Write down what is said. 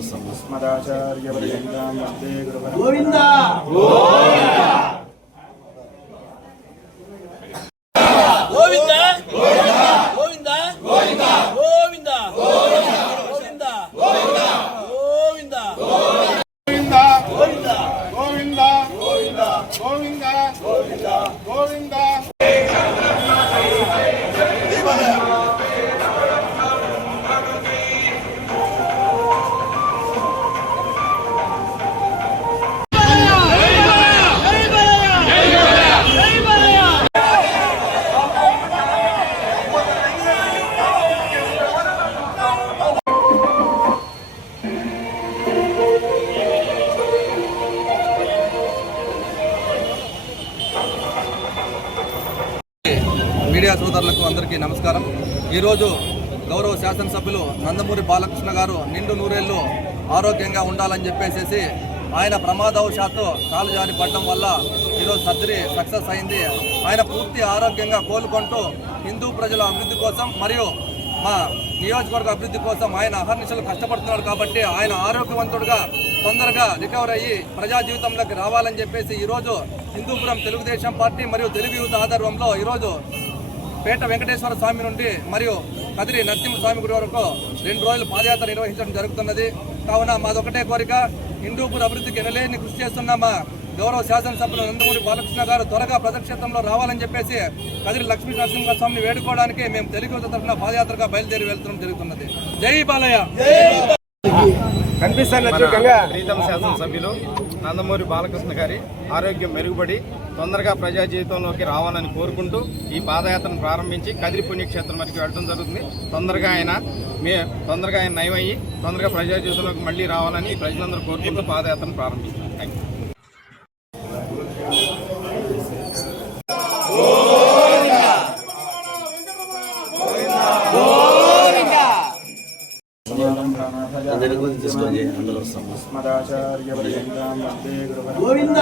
अस्मदाचार्यपर्यन्तां वन्दे गुरुपरम्परां। गोविन्द गोविन्द गोविन्द गोविन्द गोविन्द गोविन्द गोविन्द गोविन्द गोविन्द गोविन्द गोविन्द गोविन्द మీడియా సోదరులకు అందరికీ నమస్కారం. ఈరోజు గౌరవ శాసనసభ్యులు నందమూరి బాలకృష్ణ గారు నిండు నూరేళ్లు ఆరోగ్యంగా ఉండాలని చెప్పేసి ఆయన ప్రమాదవశాత్తు కాలు జారి పడడం వల్ల ఈరోజు సర్జరీ సక్సెస్ అయింది. ఆయన పూర్తి ఆరోగ్యంగా కోలుకుంటూ హిందూ ప్రజల అభివృద్ధి కోసం మరియు మా నియోజకవర్గ అభివృద్ధి కోసం ఆయన అహర్నిశలు కష్టపడుతున్నాడు. కాబట్టి ఆయన ఆరోగ్యవంతుడుగా తొందరగా రికవర్ అయ్యి ప్రజా జీవితంలోకి రావాలని చెప్పేసి ఈరోజు హిందూపురం తెలుగుదేశం పార్టీ మరియు తెలుగు యూత్ ఆధ్వర్యంలో ఈరోజు పేట వెంకటేశ్వర స్వామి నుండి మరియు కదిరి నరసింహస్వామి గుడి వరకు 2 రోజులు పాదయాత్ర నిర్వహించడం జరుగుతున్నది. కావున మాదొకటే కోరిక, హిందూపుర అభివృద్ధికి ఎనలేని కృషి చేస్తున్న మా గౌరవ శాసనసభ్యులు నందమూరి బాలకృష్ణ గారు త్వరగా ప్రజాక్షేత్రంలో రావాలని చెప్పేసి కదిరి లక్ష్మీ నరసింహస్వామిని వేడుకోవడానికి మేము తెలుగు యూత్ తరఫున పాదయాత్రగా బయలుదేరి వెళ్తడం జరుగుతున్నది. జై బాలయ్య. ప్రీతం శాసనసభ్యులు నందమూరి బాలకృష్ణ గారి ఆరోగ్యం మెరుగుపడి తొందరగా ప్రజా జీవితంలోకి రావాలని కోరుకుంటూ ఈ పాదయాత్రను ప్రారంభించి కదిరి పుణ్యక్షేత్రం వరకు వెళ్ళడం జరుగుతుంది. తొందరగా ఆయన నయమయ్యి తొందరగా ప్రజా జీవితంలోకి మళ్ళీ రావాలని ప్రజలందరూ కోరుకుంటూ పాదయాత్రను ప్రారంభించారు. థ్యాంక్ अस्मदाचार्यपर्यन्तां वन्दे गुरुपरम्परां। गोविन्द